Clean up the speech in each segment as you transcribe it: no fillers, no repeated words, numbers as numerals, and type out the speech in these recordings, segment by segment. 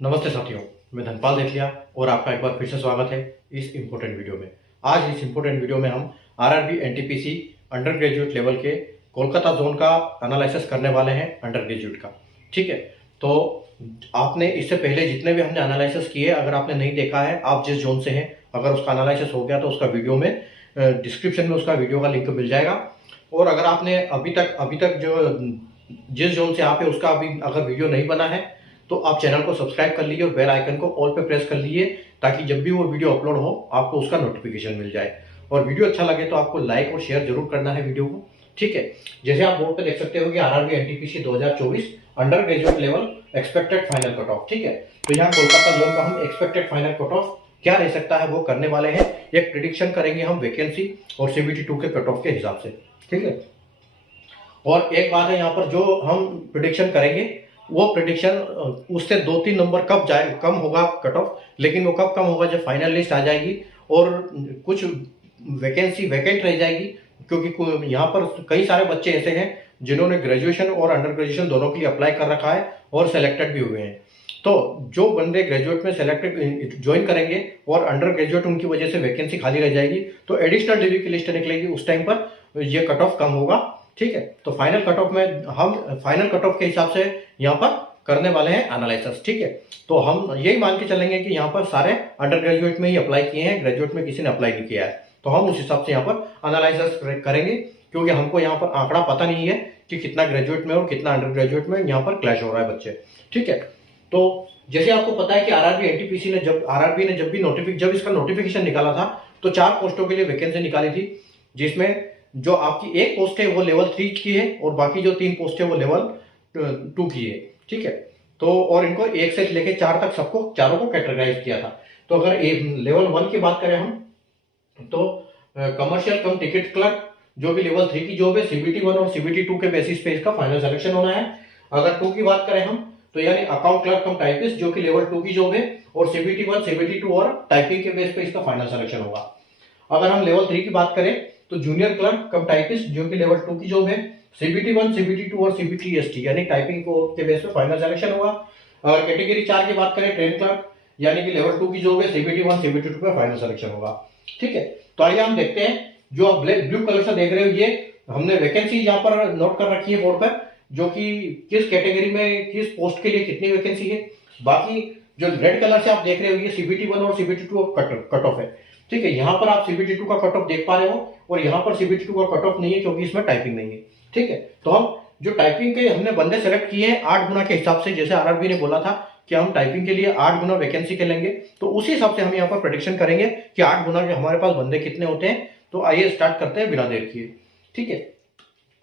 नमस्ते साथियों, मैं धनपाल देथिया और आपका एक बार फिर से स्वागत है इस इम्पोर्टेंट वीडियो में। आज इस इम्पोर्टेंट वीडियो में हम RRB NTPC under graduate level के कोलकाता जोन का एनालिसिस करने वाले हैं अंडर ग्रेजुएट का। ठीक है, तो आपने इससे पहले जितने भी हमने एनालिसिस किए, अगर आपने नहीं देखा है, आप जिस जोन से हैं, अगर उसका एनालिसिस हो गया तो उसका वीडियो में डिस्क्रिप्शन में उसका वीडियो का लिंक मिल जाएगा। और अगर आपने अभी तक जो जिस जोन से आप है उसका अभी अगर वीडियो नहीं बना है तो आप चैनल को सब्सक्राइब कर लीजिए और बेल आइकन को ऑल पे प्रेस कर लीजिए, ताकि जब भी वो वीडियो अपलोड हो आपको उसका नोटिफिकेशन मिल जाए। और वीडियो अच्छा लगे तो आपको लाइक और शेयर जरूर करना है वीडियो को। ठीक है, जैसे आप बोर्ड पे देख सकते हो कि RRB NTPC 2024 under graduate level expected final cut off. ठीक है, तो यहाँ कोलकाता जोन का हम एक्सपेक्टेड फाइनल कट ऑफ क्या रह सकता है वो करने वाले हैं। एक प्रिडिक्शन करेंगे हम वैकेंसी और सीबीटी 2 के कट ऑफ के हिसाब से। ठीक है, और एक बात है, यहाँ पर जो हम प्रिडिक्शन करेंगे वो प्रिडिक्शन उससे 2-3 नंबर कब जाए कम होगा कट ऑफ, लेकिन वो कब कम होगा जब फाइनल लिस्ट आ जाएगी और कुछ वैकेंसी वैकेंट रह जाएगी। क्योंकि यहाँ पर कई सारे बच्चे ऐसे हैं जिन्होंने ग्रेजुएशन और अंडर ग्रेजुएशन दोनों के लिए अप्लाई कर रखा है और सेलेक्टेड भी हुए हैं। तो जो बंदे ग्रेजुएट में सेलेक्टेड ज्वाइन करेंगे और अंडर ग्रेजुएट उनकी वजह से वैकेंसी खाली रह जाएगी, तो एडिशनल डिग्री की लिस्ट निकलेगी, उस टाइम पर ये कट ऑफ कम होगा। ठीक है, तो फाइनल कट ऑफ में हम फाइनल कट ऑफ के हिसाब से यहाँ पर करने वाले हैं एनालिसिस। ठीक है, तो हम यही मान के चलेंगे कि यहाँ पर सारे अंडर ग्रेजुएट में ही अप्लाई किए हैं, ग्रेजुएट में किसी ने अप्लाई नहीं किया है, तो हम उस हिसाब से यहाँ पर एनालिसिस करेंगे। क्योंकि हमको यहाँ पर आंकड़ा पता नहीं है कि कितना ग्रेजुएट में और कितना अंडर ग्रेजुएट में यहाँ पर क्लैश हो रहा है बच्चे। ठीक है, तो जैसे आपको पता है कि आरआरबी एनटीपीसी ने जब इसका नोटिफिकेशन निकाला था तो 4 पोस्टों के लिए वैकेंसी निकाली थी, जिसमें जो आपकी एक पोस्ट है वो लेवल 3 की है और बाकी जो 3 पोस्ट है वो लेवल 2 की है। ठीक है, तो और इनको 1 से लेके 4 तक चारों को कैटेगराइज किया था। तो अगर लेवल 1 की बात करें हम, तो कमर्शियल कम टिकट क्लर्क जो भी लेवल 3 की जॉब है, सीबीटी 1 और सीबीटी 2 के बेसिस पे इसका फाइनल सिलेक्शन होना है। अगर 2 की बात करें हम, तो यानी अकाउंट क्लर्क कम टाइपिस्ट जो कि लेवल 2 की जॉब है और सीबीटी 1, सीबीटी 2 और टाइपिंग के बेस पे इसका फाइनल सिलेक्शन होगा। अगर हम लेवल 3 की बात करें तो जूनियर क्लर्क कम टाइपिस्ट जो कि लेवल 2 की जॉब है, सीबीटी 1, सीबीटी 2 और सीबीटी एसटी यानी टाइपिंग के बेस पे फाइनल सिलेक्शन होगा। अगर कैटेगरी 4 की बात करें, ट्रेन क्लर्क यानी कि लेवल 2 की जॉब है, सीबीटी 1, सीबीटी 2 पे फाइनल सिलेक्शन होगा। ठीक है, तो आइए हम देखते हैं। जो आप ब्लू कलर से देख रहे हो ये हमने वैकेंसी यहाँ पर नोट कर रखी है बोर्ड पर, जो कि किस कैटेगरी में किस पोस्ट के लिए कितनी वैकेंसी है। बाकी जो रेड कलर से आप देख रहे हो ये सीबीटी 1 और सीबीटी 2 कट ऑफ है। ठीक है, यहाँ पर आप सीबीटी 2 का कट ऑफ देख पा रहे हो और यहाँ पर सीबीटी 2 का कट ऑफ नहीं है क्योंकि इसमें टाइपिंग नहीं है। ठीक है, तो हम जो टाइपिंग के हमने बंदे सेलेक्ट किए हैं 8 गुना के हिसाब से, जैसे आरआरबी ने बोला था कि हम टाइपिंग के लिए 8 गुना वैकेंसी के लेंगे, तो उसी हिसाब से हम यहाँ पर प्रेडिक्शन करेंगे कि 8 गुना के हमारे पास बंदे कितने होते हैं। तो आइए स्टार्ट करते हैं बिना देर किए। ठीक है,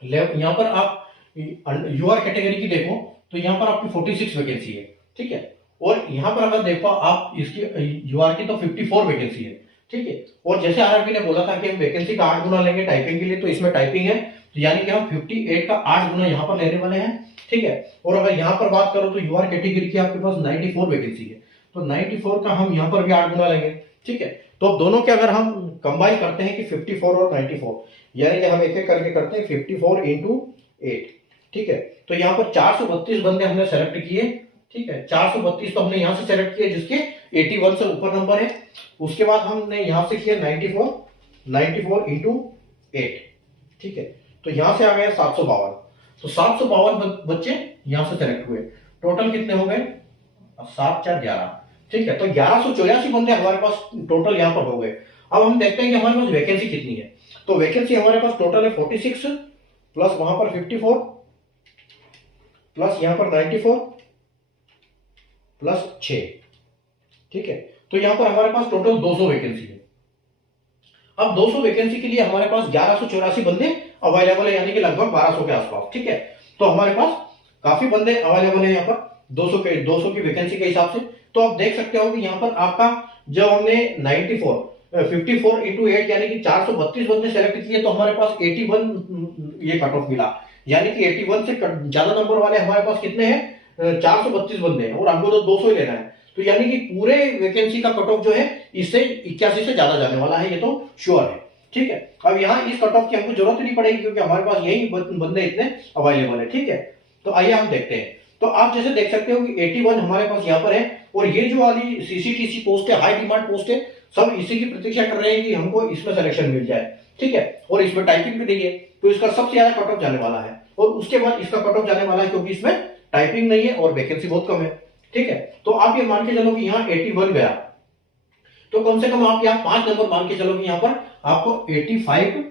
यहाँ पर आप यूआर कैटेगरी की देखो तो यहाँ पर आपकी 46 वैकेंसी है। ठीक है, और यहाँ पर अगर देखो आप इसकी यूआर की तो 54 वैकेंसी है। ठीक है, और जैसे आरआरबी ने बोला था कि हम वैकेंसी का 8 गुना लेंगे टाइपिंग के लिए, तो इसमें टाइपिंग है, तो यानी कि हम 58 का 8 गुना यहाँ पर लेने वाले हैं। ठीक है, और अगर यहाँ पर बात करो तो यूआर कैटेगरी की आपके पास 94 वैकेंसी है, तो 94 का हम यहाँ पर भी 8 गुना लेंगे। ठीक है, तो अब दोनों के अगर हम कंबाइन करते हैं कि 54 और 94, यानी कि हम एक एक करके करते हैं 54 इंटू 8। ठीक है, तो यहाँ पर 432 बंदे हमने सेलेक्ट किए। ठीक है, 432 तो हमने यहाँ से सेलेक्ट किए जिसके 81 से ऊपर नंबर है। उसके बाद हमने यहाँ से किया 94 इंटू 8। ठीक है, तो यहाँ से आ गया 752, तो 752 बच्चे यहाँ से सेलेक्ट हुए। टोटल कितने हो गए? 7 4 11। ठीक है, तो 1184 बंदे हमारे पास टोटल यहाँ पर हो गए। अब हम देखते हैं कि हमारे पास वैकेंसी कितनी है। तो वैकेंसी हमारे पास टोटल है 46 प्लस वहां पर 54 प्लस यहाँ पर 94 प्लस 6। ठीक है, तो यहाँ पर हमारे पास टोटल 200 वैकेंसी है। अब 200 वैकेंसी के लिए हमारे पास 1184 बंदे अवेलेबल है, यानी कि लगभग 1200 के आसपास। ठीक है, तो हमारे पास काफी बंदे अवेलेबल है यहाँ पर 200 की वैकेंसी के हिसाब से। तो आप देख सकते हो कि यहाँ पर आपका जब हमने 54 इंटू 8 यानी कि 432 बंदे सेलेक्ट किए, तो हमारे पास 81 ये कट ऑफ मिला, यानी कि 81 से ज्यादा नंबर वाले हमारे पास कितने हैं? 432 बंदे हैं और हमको तो 200 ही लेना है। तो यानी कि पूरे वैकेंसी का कट ऑफ जो है इससे 81 से ज्यादा जाने वाला है, ये तो श्योर है। ठीक है, अब यहाँ इस कट ऑफ की हमको जरूरत नहीं पड़ेगी क्योंकि हमारे पास यही बंदे इतने अवेलेबल है। ठीक है, तो आइए हम देखते हैं। तो आप जैसे देख सकते हो कि 81 हमारे पास यहाँ पर है, और ये जो वाली सीसीटीसी पोस्ट है, हाई डिमांड पोस्ट है, सब इसी की प्रतीक्षा कर रहे हैं कि हमको इसमें सिलेक्शन मिल जाए, ठीक है। और इसमें टाइपिंग भी नहीं है, तो इसका सबसे ज्यादा कट ऑफ जाने वाला है, और उसके बाद इसका कट ऑफ जाने वाला है क्योंकि इसमें टाइपिंग नहीं है और वैकेंसी बहुत कम है, ठीक है। तो आप ये मान के चलो कि यहाँ 81 गया, तो कम से कम आप यहाँ 5 नंबर मान के चलो कि यहाँ पर आपको 85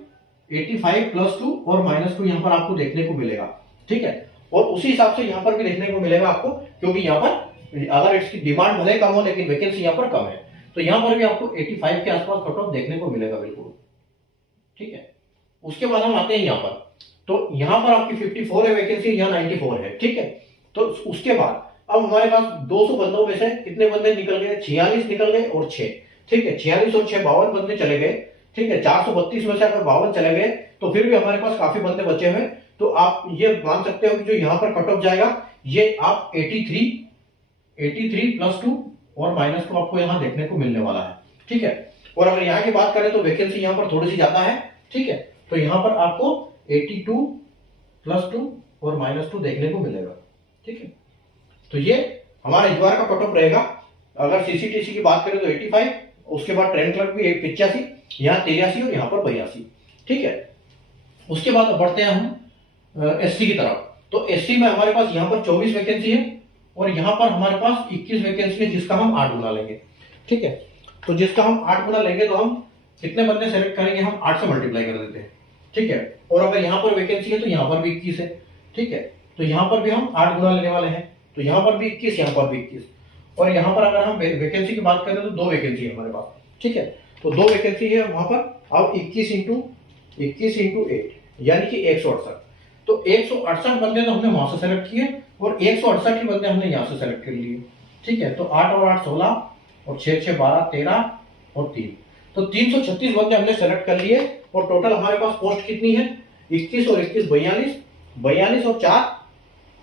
+2 और -2 यहाँ पर आपको देखने को मिलेगा, ठीक है। और उसी हिसाब से यहाँ पर भी देखने को मिलेगा आपको, क्योंकि यहाँ पर अगर इसकी डिमांड भले कम हो लेकिन वैकेंसी यहाँ पर कम है, तो यहाँ पर भी आपको 85 के आसपास कट ऑफ देखने को मिलेगा बिल्कुल, ठीक है। उसके बाद हम आते हैं यहाँ पर, तो यहाँ पर आपकी 54 है वैकेंसी, यहाँ 94 है, ठीक है। तो उसके बाद अब हमारे पास 200 बंदों में से कितने बंदे निकल गए, 46 निकल गए और 6, ठीक है। 46 और 6 52 बंदे चले गए, ठीक है। 432 में से अगर 52 चले गए तो फिर भी हमारे पास काफी बंदे बचे हुए, तो आप ये मान सकते हो कि जो यहाँ पर कट ऑफ जाएगा ये आप 83 +2 और -2 आपको यहाँ देखने को मिलने वाला है, ठीक है। और अगर यहाँ की बात करें तो वैकेंसी यहाँ पर थोड़ी सी ज्यादा है, ठीक है। तो यहाँ पर आपको 82 +2 और -2 देखने को मिलेगा, ठीक है। तो ये हमारा इस बार का कट ऑफ रहेगा। अगर सीसीटीसी की बात करें तो 85, उसके बाद ट्रेन क्लर्क भी 85, यहाँ 83 और यहाँ पर 82, ठीक है। उसके बाद बढ़ते हैं हम एससी की तरफ। तो एससी में हमारे पास यहाँ पर 24 वैकेंसी है और यहाँ पर हमारे पास 21 वैकेंसी है, जिसका हम 8 गुना लेंगे, ठीक है। तो जिसका हम 8 गुना लेंगे तो हम कितने बंदे सेलेक्ट करेंगे, हम 8 से मल्टीप्लाई कर देते हैं, ठीक है। और अगर यहाँ पर वैकेंसी है तो यहाँ पर भी 21 है, ठीक है। तो यहाँ पर भी हम 8 गुना लेने वाले हैं, तो यहाँ पर भी 21, यहाँ पर भी 21, और यहाँ पर अगर हम वैकेंसी की बात करें तो 2 वैकेंसी है हमारे पास, ठीक है। तो 2 वैकेंसी है वहां पर। अब 21 इंटू 8 यानी कि 168, तो 168 बंदे तो हमने वहां से सेलेक्ट किए और 168 ही बंदे हमने यहाँ से सेलेक्ट कर लिए, ठीक है। तो 8 और 8 16 और 6 6 12 13 और 3, तो 336 बंदे हमने सेलेक्ट कर लिए। और टोटल हमारे पास पोस्ट कितनी है, 21 और 21 42, 42 और 4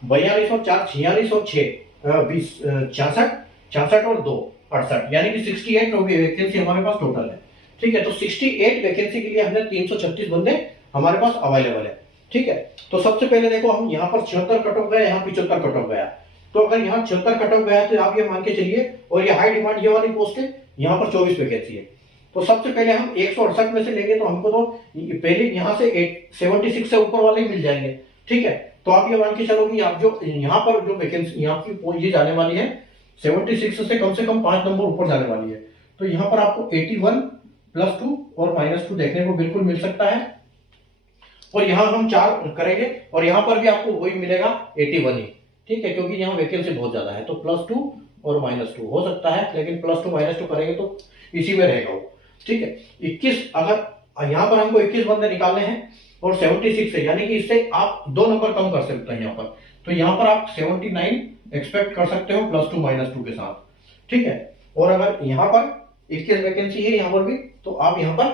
46 और 6 20 66, 66 और 2 68, यानी कि 68 वैकेंसी हमारे पास टोटल है, ठीक है। तो 68 वैकेंसी के लिए हमने 336 बंदे हमारे पास अवेलेबल है, ठीक है। तो सबसे पहले देखो हम यहाँ पर 76 कट ऑफ गया, यहाँ 75 कट ऑफ गया, तो अगर यहाँ 76 कट ऑफ गया तो आप ये मान के चलिए, और ये हाई डिमांड ये वाली पोस्ट है, यहाँ पर 24 वैकेंसी है। तो सबसे पहले हम 168 में से लेंगे तो हमको तो पहले यहाँ से 76 से ऊपर वाले ही मिल जाएंगे, ठीक है। तो आप ये मान के चलो कि आप जो यहाँ पर जो वैकेंसी यहाँ की ये जाने वाली है 76 से कम 5 नंबर ऊपर जाने वाली है, तो यहाँ पर आपको 81 +2 और -2 देखने को बिल्कुल मिल सकता है। और यहाँ हम 4 करेंगे और यहाँ पर भी आपको वही मिलेगा 81 ही, ठीक है, क्योंकि यहाँ वैकेंसी बहुत ज्यादा है। तो +2 और -2 हो सकता है, लेकिन +2 -2 करेंगे तो इसी में रहेगा वो, ठीक है। 21 अगर यहाँ पर हमको 21 बंदे निकालने हैं और 76 है, यानी कि इससे आप 2 नंबर कम कर सकते हैं यहाँ पर, तो यहाँ पर आप 79 एक्सपेक्ट कर सकते हो +2 -2 के साथ, ठीक है। और अगर यहाँ पर 21 वैकेंसी है यहाँ पर भी, तो आप यहाँ पर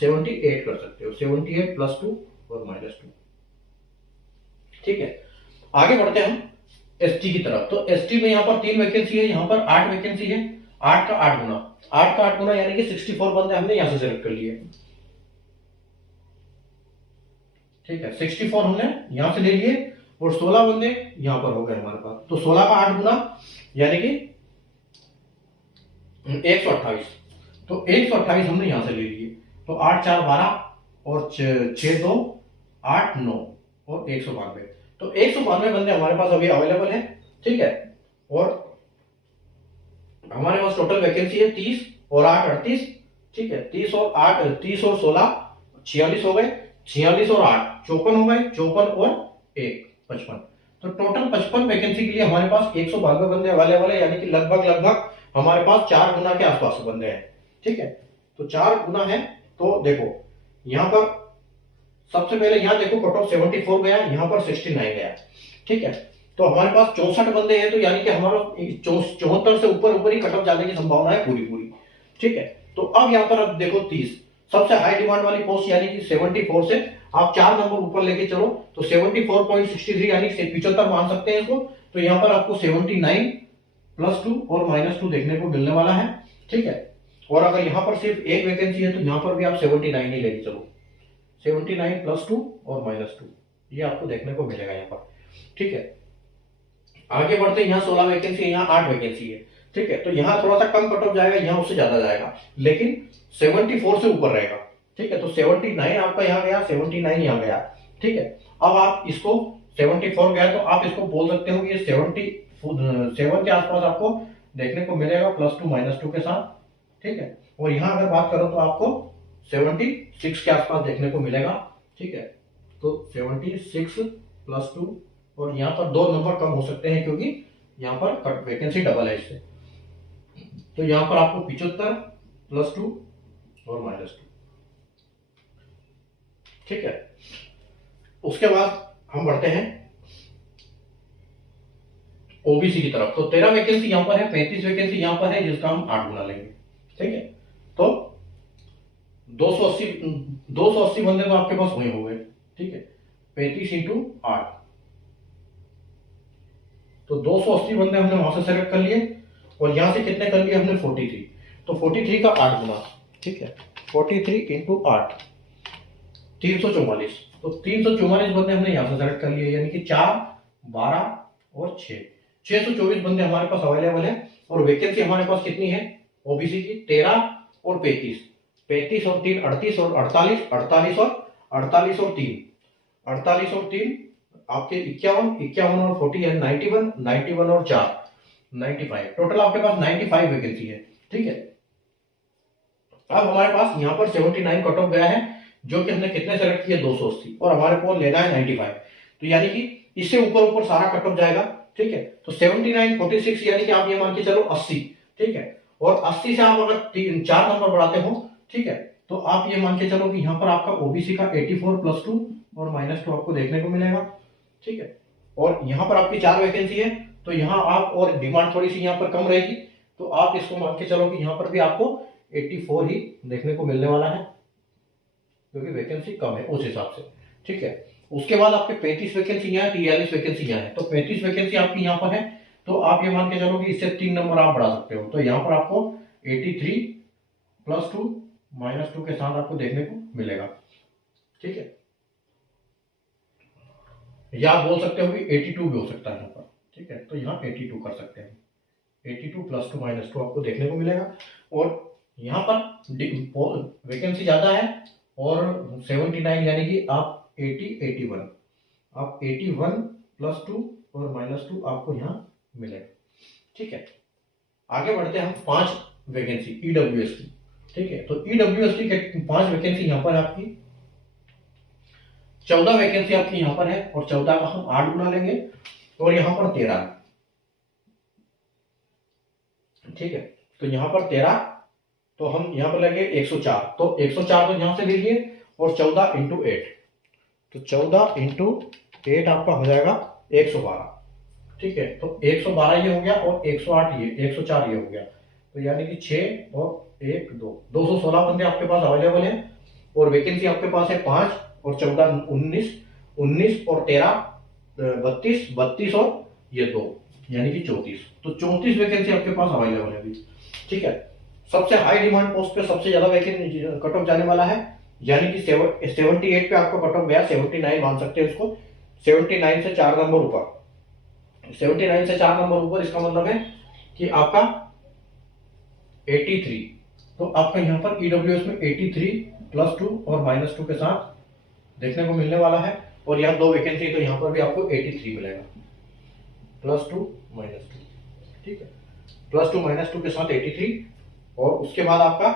78 कर सकते हो, 78 +2 और -2, ठीक है। आगे बढ़ते हैं हम एसटी की तरफ। तो एसटी में यहाँ पर 3 वैकेंसी है, यहाँ पर 8 वैकेंसी है, 8 का 8 गुना, 8 का 8 गुना यानी कि 64 बंदे हमने यहाँ से सेलेक्ट कर लिए, ठीक है। 64 हमने यहाँ से ले लिए और 16 बंदे यहाँ पर हो गए हमारे पास, तो 16 का 8 गुना यानी कि 128, तो 128 हमने यहाँ से ले लिए, तो 8 4 12 और 6 2 8 9 और 192, तो 192 बंदे हमारे पास अभी अवेलेबल है, ठीक है। और हमारे पास टोटल वैकेंसी है 30 और 8 38, ठीक है। 30 और 8 30 और 16 46 हो गए, 46 और 8 54 हो गए, 54 और 1 55, तो टोटल 55 वैकेंसी के लिए हमारे पास 192 बंदे अवेलेबल है, यानी कि लगभग हमारे पास 4 गुना के आसपास बंदे हैं, ठीक है। तो 4 गुना है, तो देखो यहाँ पर सबसे पहले यहाँ देखो कट ऑफ 74 गया, यहाँ पर 69 गया, ठीक है। तो हमारे पास 64 बंदे हैं, तो यानी कि हमारा 74 से ऊपर ही कट ऑफ जाने की संभावना है पूरी, ठीक है। तो अब यहाँ पर अब देखो 30 सबसे हाई डिमांड वाली पोस्ट, यानी कि 74 से आप 4 नंबर ऊपर लेके चलो, तो 74.63 यानी 75 मान सकते हैं इसको। तो यहाँ पर आपको 79 +2 और -2 देखने को मिलने वाला है, ठीक है। और अगर यहाँ पर सिर्फ एक वैकेंसी है तो यहाँ पर भी आप 79 ही लेके चलो, 79 +2 और -2 ये आपको देखने को मिलेगा यहाँ पर, ठीक है। आगे बढ़ते हैं, यहाँ 16 वैकेंसी है, यहाँ 8 वैकेंसी है, ठीक है। तो यहाँ थोड़ा सा कम कट ऑफ जाएगा, यहाँ उससे ज्यादा जाएगा, लेकिन 74 से ऊपर रहेगा, ठीक है। तो 79 आपका यहाँ गया, 79 यहाँ गया, ठीक है। अब आप इसको 74 गया तो आप इसको बोल सकते हो कि ये 77 के आसपास आपको देखने को मिलेगा, +2 -2 के साथ, ठीक है। और यहाँ अगर बात करो तो आपको 76 के आसपास देखने को मिलेगा, ठीक है। तो 76 +2, और यहाँ पर 2 नंबर कम हो सकते हैं क्योंकि यहाँ पर वैकेंसी डबल है इससे। तो यहाँ पर आपको 75 +2 और -2, ठीक है। उसके बाद हम बढ़ते हैं ओबीसी की तरफ। तो 13 वैकेंसी यहाँ पर है, 35 वैकेंसी यहाँ पर है, जिसका हम 8 गुना लेंगे, ठीक है। तो 280 बंदे तो आपके पास हुए होंगे, ठीक है। 35 × 8, तो 280 बंदे हमने वहां से सेलेक्ट कर लिए, और यहां से कितने कर लिए हमने 43। तो 43 का 8 गुना, ठीक है। 43 × 8 344। तो 344 बंदे हमने यहां से सेलेक्ट कर लिए, यानी कि 4, 12 और 6, 624 बंदे हमारे पास अवेलेबल है। और वैकेंसी हमारे पास कितनी है ओबीसी की? 13 और 35, 35 और 3 38 और 48, 48 और 48 और 3, 48 और 3 आपके 51, 51 और 40 है 91, 91 और 4 95, टोटल आपके पास 95 वैकेंसी है, ठीक है। अब हमारे पास यहाँ पर 79 कट ऑफ गया है, जो कि हमने कितने सेलेक्ट किए 280, और हमारे को लेना है 95। तो यानी कि इससे ऊपर ऊपर सारा कट ऑफ जाएगा, ठीक है। तो 79 46 यानी कि आप ये मान के चलो 80, ठीक है। और 80 से आप अगर 4 नंबर बढ़ाते हो, ठीक है, तो आप ये मान के चलो कि यहाँ पर आपका ओबीसी का 84 +2 और -2 आपको देखने को मिलेगा, ठीक है। और यहाँ पर आपकी 4 वैकेंसी है, तो यहाँ आप और डिमांड थोड़ी सी यहाँ पर कम रहेगी, तो आप इसको मान के चलो कि यहाँ पर भी आपको 84 ही देखने को मिलने वाला है, क्योंकि वैकेंसी कम है उस हिसाब से, ठीक है। उसके बाद आपके 35 वैकेंसी यहाँ है, 43 वैकेंसी यहाँ है। तो 35 वैकेंसी आपकी यहाँ पर है, तो आप ये मान के चलो कि इससे 3 नंबर आप बढ़ा सकते हो। तो यहाँ पर आपको 83 +2 -2 के साथ आपको देखने को मिलेगा, ठीक है। या आप बोल सकते हो कि 82 भी हो सकता है यहाँ पर, ठीक है। तो यहाँ 82 कर सकते हैं, 82 +2 -2 आपको देखने को मिलेगा। और यहाँ पर वैकेंसी ज्यादा है, और 79 यानी कि आप 81, आप 81 +2 और -2 आपको यहाँ मिलेगा, ठीक है। आगे बढ़ते हैं हम 5 वैकेंसी ईडब्ल्यूएस की, ठीक है। तो ईडब्ल्यूएस की 5 वैकेंसी यहाँ पर आपकी 14 वैकेंसी आपकी यहाँ पर है, और 14 का हम 8 गुना लेंगे, और यहाँ पर 13, ठीक है। तो यहाँ पर 13, तो हम यहाँ पर लेंगे 104, तो 104 तो यहाँ से लीजिए, और 14 × 8, तो 14 × 8 आपका हो जाएगा 112, ठीक है। तो 112 ये हो गया, और 108 ये, 104 ये हो गया। तो यानी कि 6 और 1 2 216 बंदे आपके पास अवेलेबल है, और वैकेंसी आपके पास है 5 और 14 19, 19 और 13 32, 32 और ये 2, यानी कि 34। तो 34 वैकेंसी आपके पास अवेलेबल है अभी, ठीक है। सबसे हाई डिमांड पोस्ट पे सबसे ज्यादा वैकेंसी कट ऑफ जाने वाला है, यानी कि 78 पे आपका कट ऑफ गया, 79 मान सकते हैं उसको। 79 से 4 नंबर ऊपर, 79 से 4 नंबर ऊपर, इसका मतलब है कि आपका 83। तो आपका यहाँ पर ईडब्ल्यूएस में 83 +2 और -2 के साथ देखने को मिलने वाला है। और यहाँ 2 वैकेंसी, तो यहाँ पर भी आपको 83 मिलेगा, +2 -2, ठीक है। +2 -2 के साथ 83। और उसके बाद आपका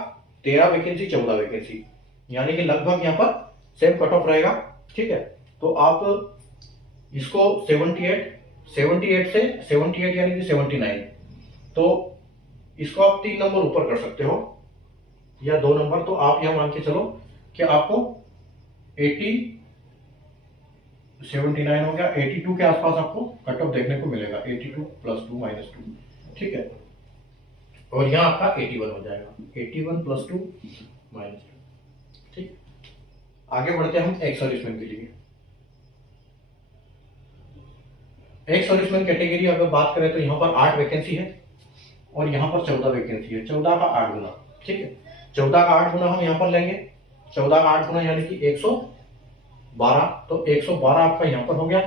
13 वैकेंसी 14 वैकेंसी, यानी कि लगभग यहाँ पर सेम कट ऑफ रहेगा, ठीक है। तो आप इसको 78 से 78 यानी कि 79, तो इसको आप 3 नंबर ऊपर कर सकते हो, या 2 नंबर। तो आप यहाँ मान के चलो कि आपको 79 हो गया, 82 के आसपास आपको कट ऑफ देखने को मिलेगा, 82 +2 -2, ठीक है। और यहाँ आपका 81 हो जाएगा, 81 +2 -2, ठीक। आगे बढ़ते हैं हम एक्स सर्विसमैन के लिए। एक्स सर्विसमैन कैटेगरी अगर बात करें तो यहाँ पर 8 वैकेंसी है, और यहाँ पर 14 वैकेंसी है। 14 का 8 गुना, ठीक है। 14 का 8 गुना हम यहाँ पर लेंगे, 14 का 8 गुना यानी कि 112, तो 112 आपका यहाँ पर हो गया,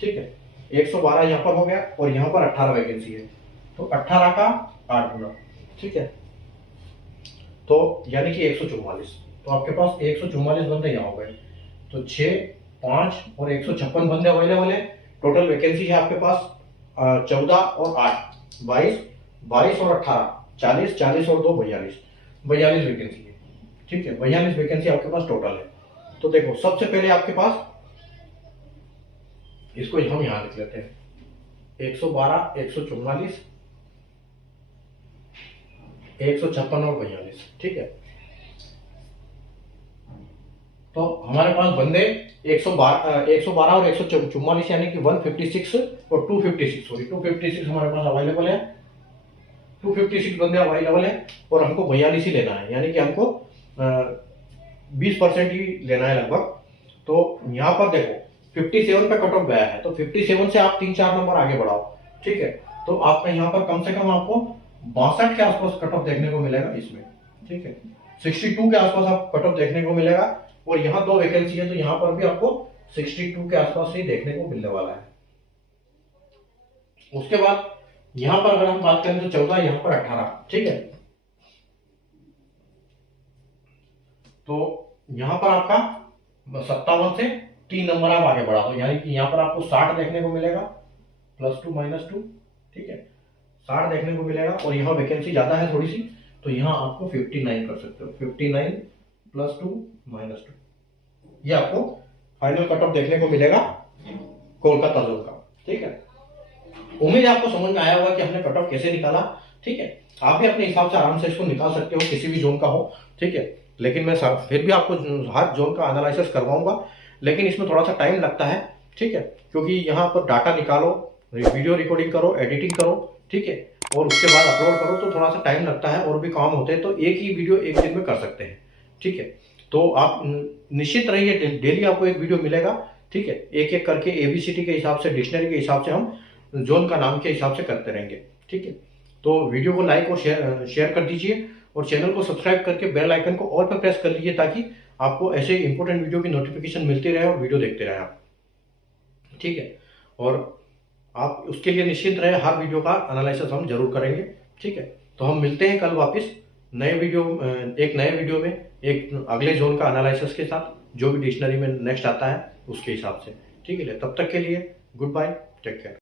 ठीक है। 112 यहाँ पर हो गया और यहाँ पर 18 वैकेंसी है, तो 18 का 8 गुना, ठीक है, तो यानी कि 144। तो आपके पास 144 बंदे यहाँ हो गए, तो 6, 5 और 156 बंदे अवेलेबल है। टोटल वैकेंसी है आपके पास 14 और 8 22, 22 और 18 40, 40 और 2 42, 42 वैकेंसी है, ठीक है, 42 वैकेंसी आपके पास टोटल है। तो देखो सबसे पहले आपके पास, इसको हम यहां लिख लेते हैं, 112, 144, 156 और 42, ठीक है। तो हमारे पास बंदे 112 और 144 यानी कि 156 और 256, सॉरी 256 हमारे पास अवेलेबल है, 256 बंदे अवेलेबल है और हमको 42 ही लेना है, यानी कि हमको 20% ही लेना है लगभग। तो यहाँ पर देखो 57 पे कट ऑफ गया है, तो 57 से आप 3-4 नंबर आगे बढ़ाओ, ठीक है, तो आपका यहाँ पर कम से कम आपको 62 के आसपास कट ऑफ देखने को मिलेगा इसमें, ठीक है, 62 के आसपास आप कट ऑफ देखने को मिलेगा। और यहाँ 2 वैकेंसी है, तो यहाँ पर भी आपको 62 के आसपास ही देखने को मिलने वाला है। उसके बाद यहाँ पर अगर हम बात करें तो 14, यहाँ पर 18, ठीक है, तो यहाँ पर आपका 57 से 3 नंबर आप आगे बढ़ा दो, यानी कि यहाँ पर आपको 60 देखने को मिलेगा, +2 -2, ठीक है, 60 देखने को मिलेगा। और यहाँ वैकेंसी ज्यादा है थोड़ी सी, तो यहाँ आपको 59 कर सकते हो, 59 +2 -2, ये आपको फाइनल कट ऑफ देखने को मिलेगा कोलकाता जोन का, ठीक है। उम्मीद है आपको समझ में आया होगा कि हमने कट ऑफ कैसे निकाला, ठीक है। आप भी अपने हिसाब से आराम से इसको निकाल सकते हो, किसी भी जोन का हो, ठीक है, लेकिन मैं फिर भी आपको हर जोन का एनालिसिस करवाऊंगा, लेकिन इसमें थोड़ा सा टाइम लगता है, ठीक है, क्योंकि यहाँ पर डाटा निकालो, वीडियो रिकॉर्डिंग करो, एडिटिंग करो, ठीक है, और उसके बाद अपलोड करो, तो थोड़ा सा टाइम लगता है, और भी काम होते हैं, तो एक ही वीडियो एक दिन में कर सकते हैं, ठीक है। तो आप निश्चित रहिए, डेली आपको एक वीडियो मिलेगा, ठीक है, एक एक करके ABCD के हिसाब से, डिक्शनरी के हिसाब से हम जोन का नाम के हिसाब से करते रहेंगे, ठीक है। तो वीडियो को लाइक और शेयर कर दीजिए, और चैनल को सब्सक्राइब करके बेल आइकन को ऑल पर प्रेस कर लीजिए, ताकि आपको ऐसे इंपॉर्टेंट वीडियो की नोटिफिकेशन मिलती रहे और वीडियो देखते रहे आप, ठीक है। और आप उसके लिए निश्चिंत रहे, हर वीडियो का एनालिसिस हम जरूर करेंगे, ठीक है। तो हम मिलते हैं कल वापस एक नए वीडियो में, एक अगले जोन का एनालिसिस के साथ, जो भी डिक्शनरी में नेक्स्ट आता है उसके हिसाब से, ठीक है। तब तक के लिए गुड बाय, टेक केयर।